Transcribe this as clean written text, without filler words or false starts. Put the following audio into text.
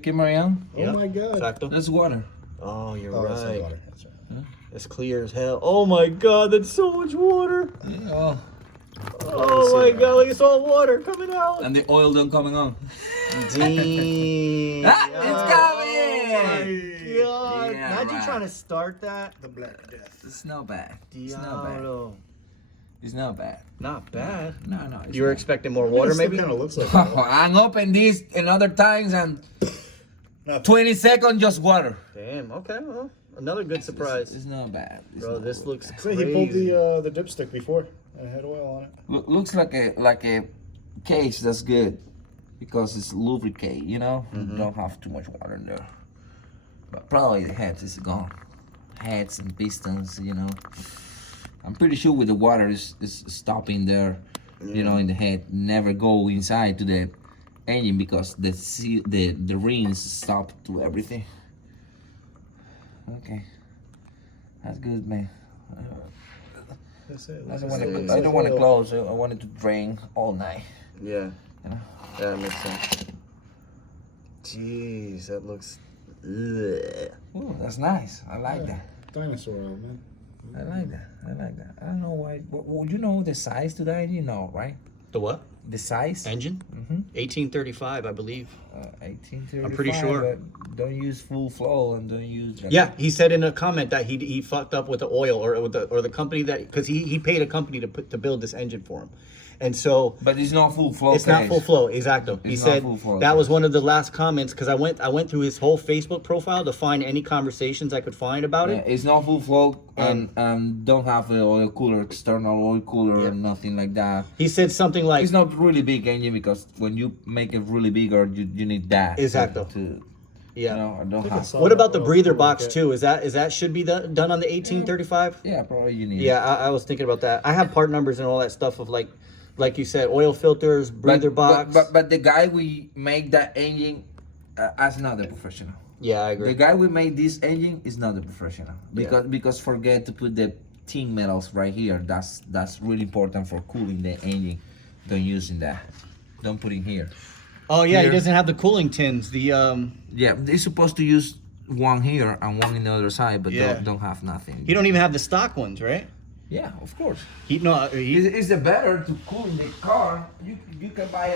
Okay, Marianne? Oh my God. Exacto. That's water. Oh, you're That's right. water. That's right. Huh? It's clear as hell. Oh my God, that's so much water. Oh, Oh my God, look, it's all water coming out. and the oil don't coming on. Damn. Ah, it's coming! Oh my God. Yeah, Imagine right. trying to start that. The Black Death. It's not bad. It's not bad. Diablo. It's not bad. Not bad. No. You were expecting more water, maybe? Kind of looks like Oh, I'm open this in other times and 20 seconds just water. Damn, okay, well, another good surprise. It's not bad. It's Bro, not this bad. looks So crazy. he pulled the dipstick before and it had oil on it. Looks like a case that's good because it's lubricate, you know? Mm-hmm. You don't have too much water in there. But probably the heads is gone. Heads and pistons, you know. I'm pretty sure with the water is stopping there, you know, in the head. Never go inside to the engine because the rings stop to everything. Okay. That's good, man. That's it. I don't want to close. I want it to drain all night. Yeah, You know? yeah, that makes sense. Jeez, that looks... Ugh. Ooh, that's nice. I like that. Dinosaur oil, man. I like that. I don't know why. Would you know the size to that? You know, right? The what? The size? Engine? 1835, I believe. 1835. I'm pretty sure. But don't use full flow and don't use. Yeah, he said in a comment that he fucked up with the oil or with the company that because he paid a company to build this engine for him, and so But it's not full flow. it's not full flow. Exactly. He It's not said full flow, that was okay. one of the last comments because I went through his whole Facebook profile to find any conversations I could find about Yeah, it. it's not full flow and don't have the oil cooler, external oil cooler, Yeah. and nothing like that. He said something like, It's not really big engine because when you make it really bigger, you need that. Exacto. To yeah. You know, I don't think have. it's What about the oil breather cooler box kit. too? Is that should be done on the 1835? Yeah, probably you need. Yeah, I was thinking about that. I have part numbers and all that stuff of like you said, oil filters, breather box. But the guy we make that engine, as not a professional. Yeah, I agree. The guy we made this engine is not a professional because forget to put the tin metals right here. That's really important for cooling the engine. Don't use in that. Don't put in here. Oh yeah, Here. he doesn't have the cooling tins. The Yeah, they're supposed to use one here and one in the other side, but Yeah. don't have nothing. he don't even have the stock ones, right? Yeah, of course. He no, he, It's the better to cool in the car. You can buy